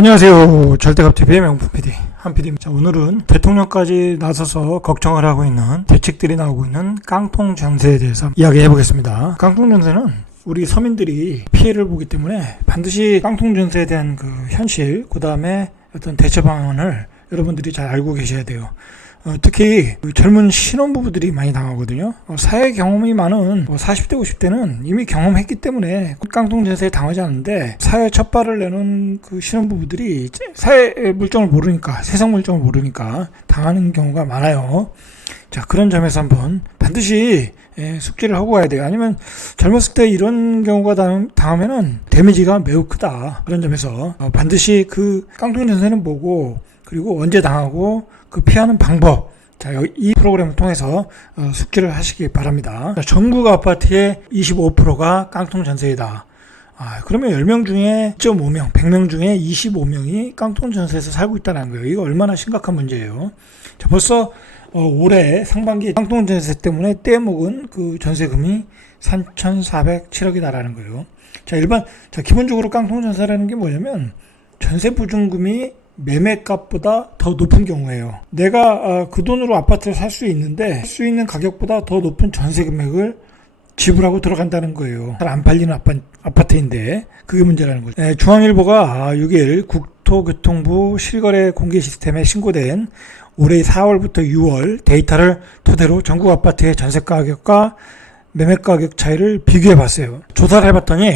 안녕하세요. 절대값TV의 명품 PD 한 PD입니다. 오늘은 대통령까지 나서서 걱정을 하고 있는 대책들이 나오고 있는 깡통 전세에 대해서 이야기해 보겠습니다. 깡통 전세는 우리 서민들이 피해를 보기 때문에 반드시 깡통 전세에 대한 그 현실, 그 다음에 어떤 대처 방안을 여러분들이 잘 알고 계셔야 돼요. 특히 젊은 신혼부부들이 많이 당하거든요. 사회 경험이 많은 40대 50대는 이미 경험했기 때문에 깡통 전세에 당하지 않는데, 사회 첫 발을 내는 그 신혼부부들이 사회 물정을 모르니까, 세상 물정을 모르니까 당하는 경우가 많아요. 자, 그런 점에서 한번 반드시 숙지를 하고 가야 돼요. 아니면 젊었을 때 이런 경우가 당하면은 데미지가 매우 크다. 그런 점에서 반드시 그 깡통 전세는 뭐고, 그리고 언제 당하고 그 피하는 방법, 자, 이 프로그램을 통해서 숙지를 하시기 바랍니다. 자, 전국 아파트의 25%가 깡통 전세이다. 그러면 10명 중에 2.5명, 100명 중에 25명이 깡통 전세에서 살고 있다는 거예요. 이거 얼마나 심각한 문제예요. 자, 벌써 올해 상반기 깡통 전세 때문에 떼먹은 그 전세금이 3,407억이다라는 거예요. 자, 기본적으로 깡통 전세라는 게 뭐냐면 전세 보증금이 매매값보다 더 높은 경우예요. 내가 그 돈으로 아파트를 살 수 있는데, 살 수 있는 가격보다 더 높은 전세 금액을 지불하고 들어간다는 거예요. 잘 안 팔리는 아파트인데 그게 문제라는 거죠. 중앙일보가 6일 국토교통부 실거래 공개 시스템에 신고된 올해 4월부터 6월 데이터를 토대로 전국 아파트의 전세 가격과 매매 가격 차이를 비교해 봤어요. 조사를 해봤더니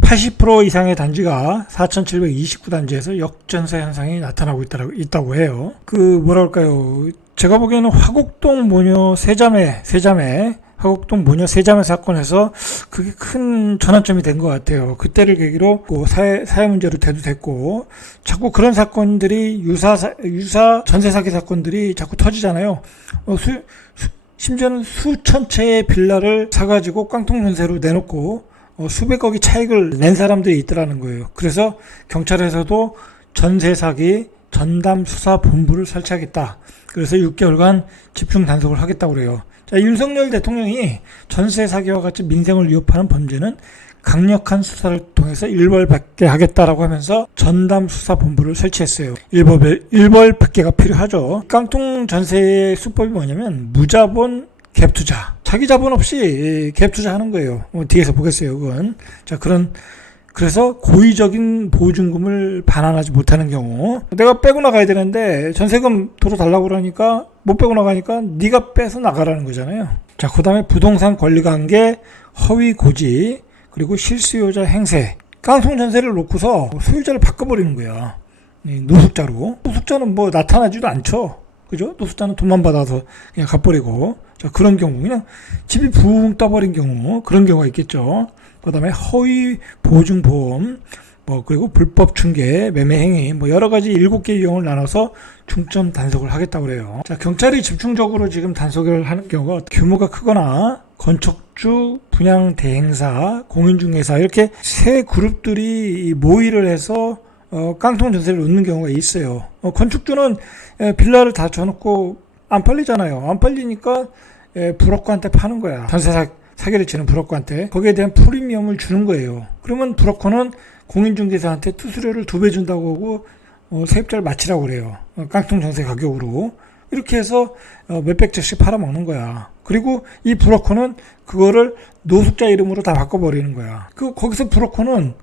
80% 이상의 단지가 4,729단지에서 역전세 현상이 나타나고 있다고 해요. 제가 보기에는 화곡동 모녀 세자매 화곡동 모녀 세자매 사건에서 그게 큰 전환점이 된 것 같아요. 그때를 계기로 사회 문제로 대두됐고, 자꾸 그런 사건들이 유사 전세 사기 사건들이 자꾸 터지잖아요. 심지어는 수천 채의 빌라를 사가지고 깡통 전세로 내놓고 수백억의 차익을 낸 사람들이 있더라는 거예요. 그래서 경찰에서도 전세 사기 전담 수사 본부를 설치하겠다. 그래서 6개월간 집중 단속을 하겠다고 그래요. 자, 윤석열 대통령이 전세 사기와 같이 민생을 위협하는 범죄는 강력한 수사를 통해서 일벌백계 하겠다라고 하면서 전담 수사 본부를 설치했어요. 일벌백계가 필요하죠. 깡통 전세의 수법이 뭐냐면 무자본 갭투자, 자기 자본 없이 갭투자 하는 거예요. 뒤에서 보겠어요, 그건. 자, 그래서 고의적인 보증금을 반환하지 못하는 경우, 내가 빼고 나가야 되는데 전세금 도로 달라고 그러니까 못 빼고 나가니까 네가 빼서 나가라는 거잖아요. 자, 그 다음에 부동산 권리관계, 허위 고지, 그리고 실수요자 행세. 깡통 전세를 놓고서 소유자를 바꿔버리는 거야. 노숙자로. 노숙자는 뭐 나타나지도 않죠. 그죠? 노숙자는 돈만 받아서 그냥 갚버리고. 자, 그런 경우, 그냥 집이 붕 떠버린 경우, 그런 경우가 있겠죠. 그 다음에 허위 보증보험, 그리고 불법 중개, 매매 행위, 여러 가지 7개 유형을 나눠서 중점 단속을 하겠다고 그래요. 자, 경찰이 집중적으로 지금 단속을 하는 경우가 규모가 크거나 건축주, 분양 대행사, 공인중개사, 이렇게 세 그룹들이 모의를 해서 깡통 전세를 놓는 경우가 있어요. 건축주는 빌라를 다 줘놓고 안 팔리잖아요. 안 팔리니까 브로커한테 파는 거야. 전세 사기를 치는 브로커한테 거기에 대한 프리미엄을 주는 거예요. 그러면 브로커는 공인중개사한테 투수료를 2배 준다고 하고 세입자를 맞추라고 그래요. 깡통 전세 가격으로. 이렇게 해서 몇백 채씩 팔아먹는 거야. 그리고 이 브로커는 그거를 노숙자 이름으로 다 바꿔버리는 거야. 거기서 브로커는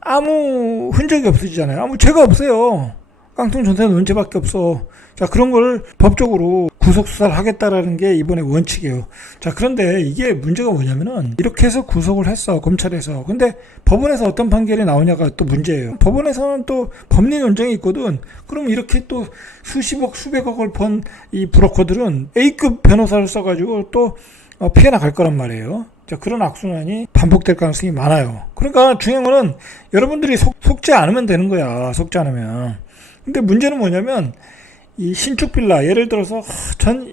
아무 흔적이 없어지잖아요. 아무 죄가 없어요. 깡통 전세는 논죄밖에 없어. 자, 그런 걸 법적으로 구속수사를 하겠다라는 게 이번에 원칙이에요. 자, 그런데 이게 문제가 뭐냐면은 이렇게 해서 구속을 했어, 검찰에서. 근데 법원에서 어떤 판결이 나오냐가 또 문제예요. 법원에서는 또 법리 논쟁이 있거든. 그럼 이렇게 또 수십억, 수백억을 번 이 브로커들은 A급 변호사를 써가지고 또 피해 나갈 거란 말이에요. 자, 그런 악순환이 반복될 가능성이 많아요. 그러니까 중요한 거는 여러분들이 속지 않으면 되는 거야. 속지 않으면. 근데 문제는 뭐냐면 이 신축 빌라, 예를 들어서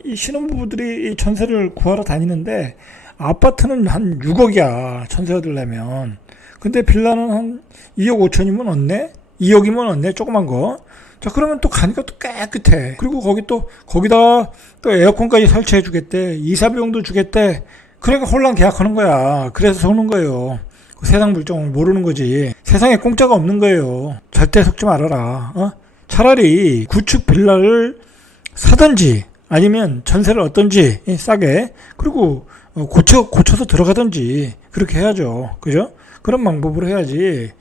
이 신혼부부들이 이 전세를 구하러 다니는데 아파트는 한 6억이야, 전세 얻으려면. 근데 빌라는 한 2억 5천이면 얻네? 2억이면 얻네, 조그만 거. 자, 그러면 또 가니까 또 깨끗해. 그리고 거기다 또 에어컨까지 설치해 주겠대. 이사 비용도 주겠대. 그러니까 홀랑 계약하는 거야. 그래서 속는 거예요. 세상 물정을 모르는 거지. 세상에 공짜가 없는 거예요. 절대 속지 말아라. 차라리 구축 빌라를 사든지 아니면 전세를 얻든지 싸게, 그리고 고쳐서 들어가든지 그렇게 해야죠. 그죠? 그런 방법으로 해야지.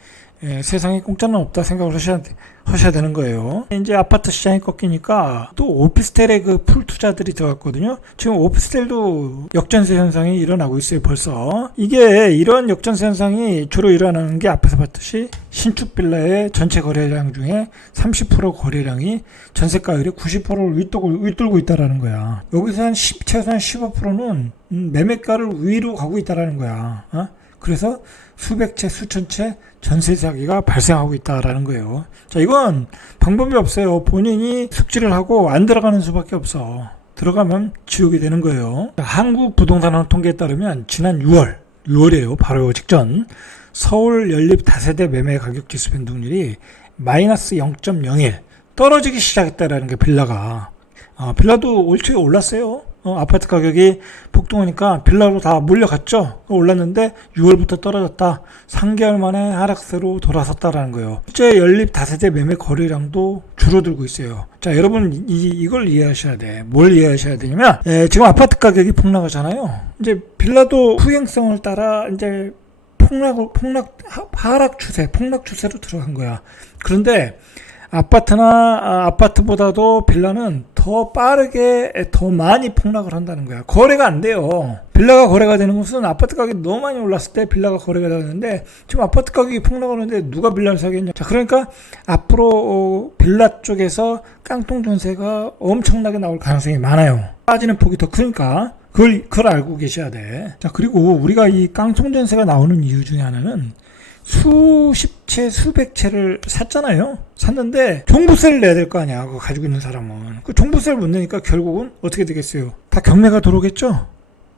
세상에 공짜는 없다 생각을 하셔야 되는 거예요. 이제 아파트 시장이 꺾이니까 또 오피스텔에 그 풀 투자들이 들어갔거든요. 지금 오피스텔도 역전세 현상이 일어나고 있어요, 벌써. 이게 이런 역전세 현상이 주로 일어나는 게 앞에서 봤듯이 신축 빌라의 전체 거래량 중에 30% 거래량이 전세가율의 90%를 윗돌고 있다라는 거야. 여기서 최소한 15%는 매매가를 위로 가고 있다라는 거야. 그래서 수백 채, 수천 채 전세 사기가 발생하고 있다라는 거예요. 자, 이건 방법이 없어요. 본인이 숙지를 하고 안 들어가는 수밖에 없어. 들어가면 지옥이 되는 거예요. 한국 부동산 통계에 따르면 지난 6월이에요. 바로 직전 서울 연립 다세대 매매 가격 지수 변동률이 마이너스 0.01 떨어지기 시작했다라는 게 빌라가. 빌라도 올 초에 올랐어요. 아파트 가격이 폭등하니까 빌라로 다 몰려갔죠. 올랐는데 6월부터 떨어졌다. 3개월 만에 하락세로 돌아섰다라는 거예요. 실제 연립 다세대 매매 거래량도 줄어들고 있어요. 자, 여러분 이걸 이해하셔야 돼. 뭘 이해하셔야 되냐면 지금 아파트 가격이 폭락하잖아요. 이제 빌라도 후행성을 따라 이제 폭락 추세로 들어간 거야. 그런데 아파트보다도 빌라는 더 빠르게 더 많이 폭락을 한다는 거야. 거래가 안 돼요. 빌라가 거래가 되는 것은 아파트 가격이 너무 많이 올랐을 때 빌라가 거래가 되는데 지금 아파트 가격이 폭락하는데 누가 빌라를 사겠냐. 자, 그러니까 앞으로 빌라 쪽에서 깡통 전세가 엄청나게 나올 가능성이 많아요. 빠지는 폭이 더 크니까 그걸 알고 계셔야 돼. 자, 그리고 우리가 이 깡통 전세가 나오는 이유 중에 하나는 수십 채, 수백 채를 샀잖아요. 샀는데 종부세를 내야 될 거 아니야. 그거 가지고 있는 사람은. 그 종부세를 못 내니까 결국은 어떻게 되겠어요? 다 경매가 들어오겠죠?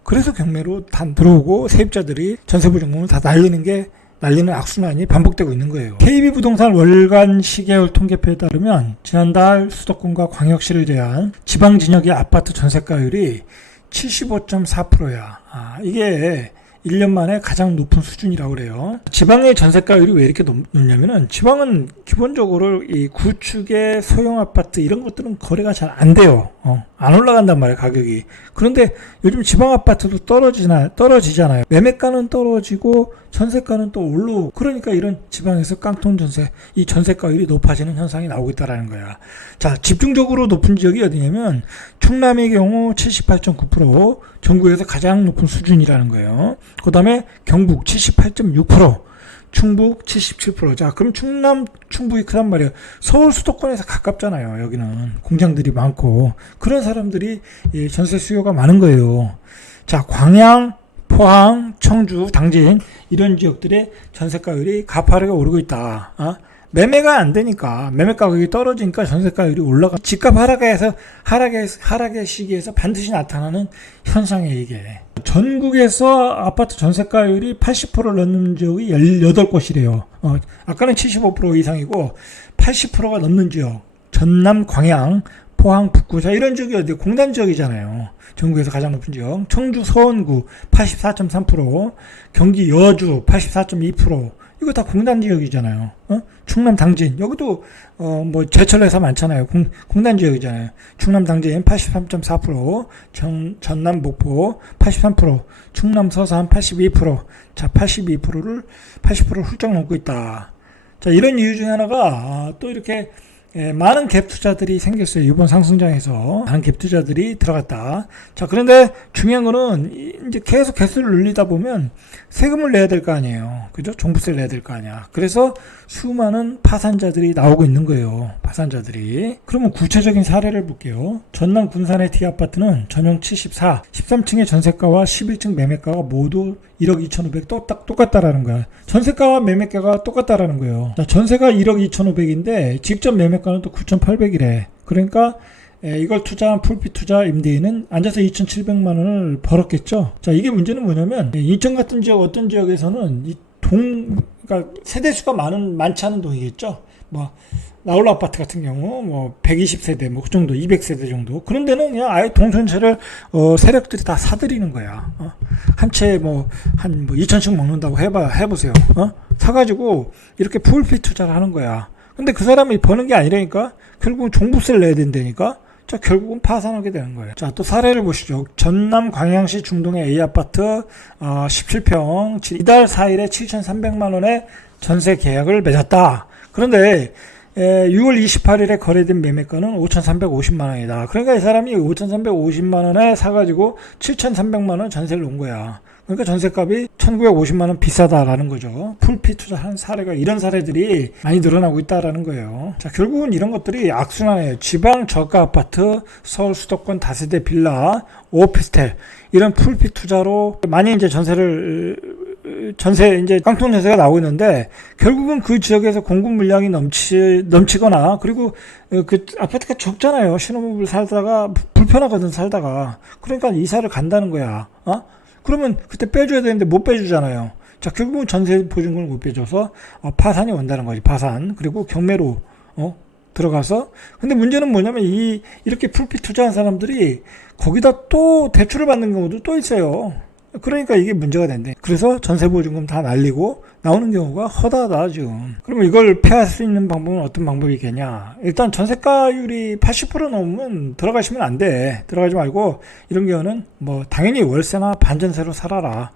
그래서 경매로 다 들어오고 세입자들이 전세보증금을 다 날리는 악순환이 반복되고 있는 거예요. KB부동산 월간 시계열 통계표에 따르면 지난달 수도권과 광역시를 제한 지방 진역의 아파트 전세가율이 75.4%야. 이게 1년 만에 가장 높은 수준이라고 그래요. 지방의 전세가율이 왜 이렇게 높냐면은 지방은 기본적으로 이 구축의 소형 아파트 이런 것들은 거래가 잘 안 돼요. 안 올라간단 말이에요, 가격이. 그런데 요즘 지방 아파트도 떨어지잖아요. 매매가는 떨어지고 전세가는 또 올라오고, 그러니까 이런 지방에서 깡통 전세, 이 전세가율이 높아지는 현상이 나오고 있다는 거야. 자, 집중적으로 높은 지역이 어디냐면 충남의 경우 78.9%, 전국에서 가장 높은 수준이라는 거예요. 그 다음에 경북 78.6%, 충북 77%. 자, 그럼 충북이 크단 말이에요. 서울 수도권에서 가깝잖아요. 여기는 공장들이 많고 그런 사람들이 전세 수요가 많은 거예요. 자, 광양, 포항, 청주, 당진 이런 지역들의 전세가율이 가파르게 오르고 있다. 매매가 안 되니까, 매매 가격이 떨어지니까 전세가율이 올라가. 집값 하락의 시기에서 반드시 나타나는 현상이에요, 이게. 전국에서 아파트 전세가율이 80%를 넘는 지역이 18곳이래요. 아까는 75% 이상이고 80%가 넘는 지역. 전남, 광양, 포항, 북구. 자, 이런 지역이 어디 공단 지역이잖아요. 전국에서 가장 높은 지역. 청주 서원구 84.3%, 경기 여주 84.2%. 이거 다 공단 지역이잖아요. 충남 당진 여기도 제철 회사 많잖아요. 공단 지역이잖아요. 충남 당진 83.4%, 전남 목포 83%, 충남 서산 82%. 자, 80%를 훌쩍 넘고 있다. 자, 이런 이유 중에 하나가 또 이렇게 많은 갭 투자들이 생겼어요. 이번 상승장에서 많은 갭 투자들이 들어갔다. 자, 그런데 중요한 거는 이제 계속 개수를 늘리다 보면 세금을 내야 될 거 아니에요. 그죠? 종부세를 내야 될 거 아니야. 그래서 수많은 파산자들이 나오고 있는 거예요. 파산자들이. 그러면 구체적인 사례를 볼게요. 전남 군산의 D아파트는 전용 74, 13층의 전세가와 11층 매매가가 모두 1억 2,500 똑같다라는 거야. 전세가와 매매가가 똑같다라는 거예요. 자, 전세가 1억 2,500인데 직접 매매가는 또 9,800이래. 그러니까 이걸 투자한 풀빛 투자 임대인은 앉아서 2,700만 원을 벌었겠죠. 자, 이게 문제는 뭐냐면 인천 같은 지역, 어떤 지역에서는 그러니까 세대수가 많지 않은 동이겠죠. 나홀로 아파트 같은 경우 뭐 120세대 뭐 그 정도 200세대 정도 그런 데는 그냥 아예 동전세를 세력들이 다 사들이는 거야. 한 채 뭐 한 뭐 2천씩 먹는다고 해보세요. 사가지고 이렇게 풀핏 투자를 하는 거야. 근데 그 사람이 버는 게 아니라니까 결국은 종부세를 내야 된다니까. 자, 결국은 파산하게 되는 거예요. 자, 또 사례를 보시죠. 전남 광양시 중동의 A아파트 17평 이달 4일에 7,300만 원의 전세 계약을 맺었다. 그런데 6월 28일에 거래된 매매가는 5,350만 원이다. 그러니까 이 사람이 5,350만 원에 사가지고 7,300만 원 전세를 놓은 거야. 그러니까 전세값이 1,950만 원 비싸다라는 거죠. 풀피 투자한 사례가 이런 사례들이 많이 늘어나고 있다라는 거예요. 자, 결국은 이런 것들이 악순환이에요. 지방 저가 아파트, 서울 수도권 다세대 빌라, 오피스텔 이런 풀피 투자로 많이 이제 전세 이제 깡통 전세가 나오고 있는데 결국은 그 지역에서 공급 물량이 넘치거나 그리고 그 아파트가 적잖아요. 신혼부부를 살다가 불편하거든 살다가. 그러니까 이사를 간다는 거야. 그러면 그때 빼줘야 되는데 못 빼주잖아요. 자, 결국은 전세 보증금을 못 빼줘서 파산이 온다는 거지. 파산. 그리고 경매로 들어가서. 근데 문제는 뭐냐면 이렇게 풀핏 투자한 사람들이 거기다 또 대출을 받는 경우도 또 있어요. 그러니까 이게 문제가 된대. 그래서 전세보증금 다 날리고 나오는 경우가 허다하다 지금. 그러면 이걸 피할 수 있는 방법은 어떤 방법이겠냐. 일단 전세가율이 80% 넘으면 들어가시면 안 돼. 들어가지 말고 이런 경우는 뭐 당연히 월세나 반전세로 살아라.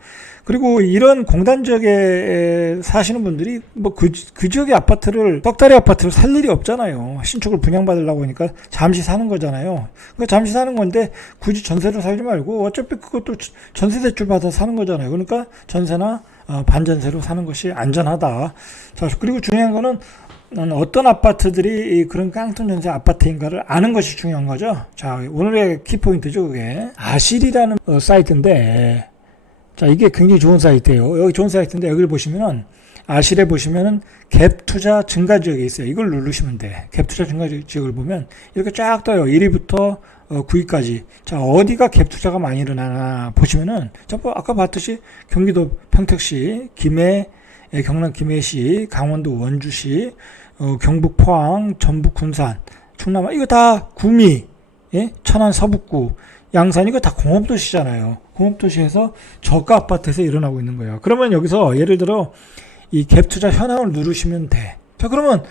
그리고 이런 공단 지역에 사시는 분들이 뭐 그 지역의 아파트를 떡다리 아파트를 살 일이 없잖아요. 신축을 분양받으려고 하니까 잠시 사는 거잖아요. 그러니까 잠시 사는 건데 굳이 전세로 살지 말고 어차피 그것도 전세 대출 받아 사는 거잖아요. 그러니까 전세나 반전세로 사는 것이 안전하다. 자, 그리고 중요한 거는 어떤 아파트들이 그런 깡통 전세 아파트인가를 아는 것이 중요한 거죠. 자, 오늘의 키포인트죠. 그게 아실이라는 사이트인데 자, 이게 굉장히 좋은 사이트예요. 여기 좋은 사이트인데 여기를 보시면은 아실에 보시면은 갭 투자 증가 지역이 있어요. 이걸 누르시면 돼. 갭 투자 증가 지역을 보면 이렇게 쫙 떠요. 1위부터 9위까지. 자, 어디가 갭 투자가 많이 일어나나 보시면은 자, 뭐 아까 봤듯이 경기도 평택시, 경남 김해시, 강원도 원주시, 경북 포항, 전북 군산, 충남 이거 다 구미, 예? 천안 서북구, 양산 이거 다 공업도시잖아요. 공업도시에서 저가 아파트에서 일어나고 있는 거예요. 그러면 여기서 예를 들어 이 갭 투자 현황을 누르시면 돼. 자, 그러면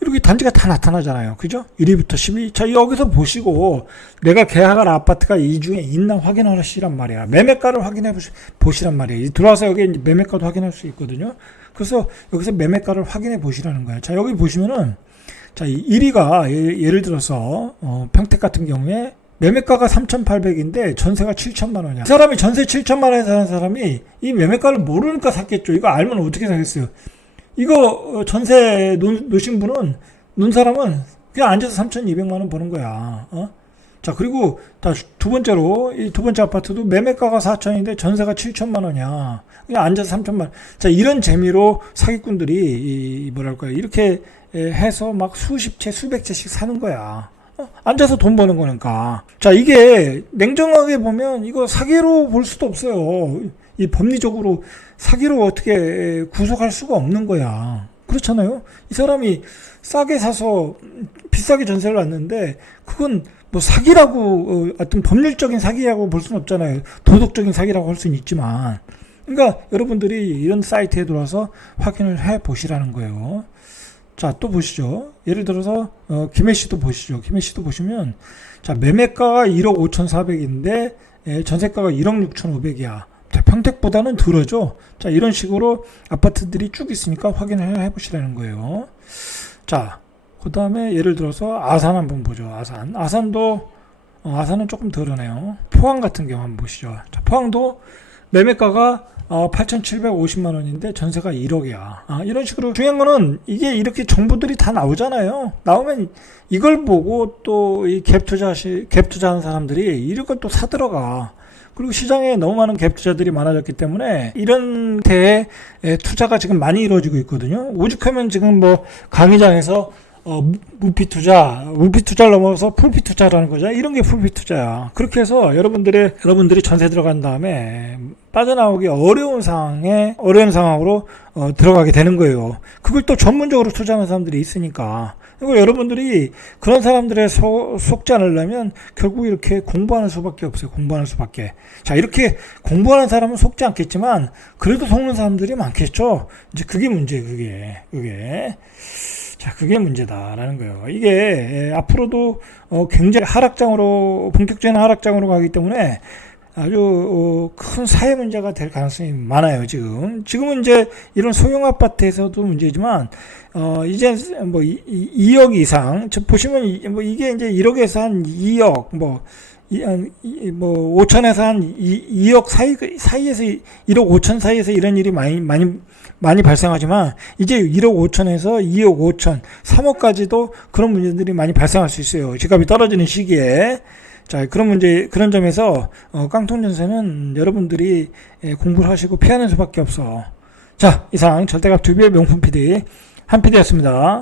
이렇게 단지가 다 나타나잖아요. 그죠? 1위부터 10위. 자, 여기서 보시고 내가 계약할 아파트가 이 중에 있나 확인하시란 말이야. 매매가를 확인해 보시란 말이에요. 들어와서 여기 매매가도 확인할 수 있거든요. 그래서 여기서 매매가를 확인해 보시라는 거예요. 자, 여기 보시면은 자, 1위가 예를 들어서 평택 같은 경우에 매매가가 3,800인데 전세가 7천만 원이야. 그 사람이 전세 7천만 원에 사는 사람이 이 매매가를 모르니까 샀겠죠. 이거 알면 어떻게 사겠어요. 이거 전세 놓으신 분은 놓은 사람은 그냥 앉아서 3,200만 원 버는 거야. 자, 그리고 두 번째로 이 두 번째 아파트도 매매가가 4천인데 전세가 7천만 원이야. 그냥 앉아서 3천만 원. 자, 이런 재미로 사기꾼들이 뭐랄까요 이렇게 해서 막 수십 채 수백 채씩 사는 거야. 앉아서 돈 버는 거니까. 자, 이게 냉정하게 보면 이거 사기로 볼 수도 없어요. 이 법리적으로 사기로 어떻게 구속할 수가 없는 거야. 그렇잖아요. 이 사람이 싸게 사서 비싸게 전세를 놨는데 그건 뭐 사기라고 어떤 법률적인 사기라고 볼 수는 없잖아요. 도덕적인 사기라고 할 수는 있지만. 그러니까 여러분들이 이런 사이트에 들어와서 확인을 해 보시라는 거예요. 자, 또 보시죠. 예를 들어서 김해시도 보시죠. 김해시도 보시면 자, 매매가가 1억 5,400인데 전세가가 1억 6,500이야. 자, 평택보다는 덜어죠. 자, 이런 식으로 아파트들이 쭉 있으니까 확인을 해보시라는 거예요. 자, 그 다음에 예를 들어서 아산 한번 보죠. 아산도 아산은 조금 덜하네요. 포항 같은 경우 한번 보시죠. 자, 포항도 매매가가 8,750만 원인데 전세가 1억이야. 이런 식으로 중요한 거는 이게 이렇게 정보들이 다 나오잖아요. 나오면 이걸 보고 또 이 갭 투자하는 사람들이 이런 걸 또 사들어가. 그리고 시장에 너무 많은 갭 투자들이 많아졌기 때문에 이런 데에 투자가 지금 많이 이루어지고 있거든요. 오죽하면 지금 뭐 강의장에서 무피 투자를 넘어서 풀피 투자라는 거죠. 이런 게 풀피 투자야. 그렇게 해서 여러분들이 전세 들어간 다음에 빠져나오기 어려운 상황으로 들어가게 되는 거예요. 그걸 또 전문적으로 투자하는 사람들이 있으니까. 그리고 여러분들이 그런 사람들의 속지 않으려면 결국 이렇게 공부하는 수밖에 없어요. 공부하는 수밖에. 자, 이렇게 공부하는 사람은 속지 않겠지만 그래도 속는 사람들이 많겠죠. 이제 그게 문제예요. 그게. 자, 그게 문제다라는 거예요. 이게 앞으로도 굉장히 본격적인 하락장으로 가기 때문에 아주 큰 사회 문제가 될 가능성이 많아요. 지금은 이제 이런 소형 아파트에서도 문제지만 이제 뭐 2억 이상 보시면 뭐 이게 이제 1억에서 한 2억 뭐 5천에서 한 2억 사이에서 1억 5천 사이에서 이런 일이 많이 발생하지만 이제 1억 5천에서 2억 5천, 3억까지도 그런 문제들이 많이 발생할 수 있어요. 집값이 떨어지는 시기에. 자, 그런 점에서 깡통전세는 여러분들이 공부를 하시고 피하는 수밖에 없어. 자, 이상 절대값 투비의 명품 PD 한 PD였습니다.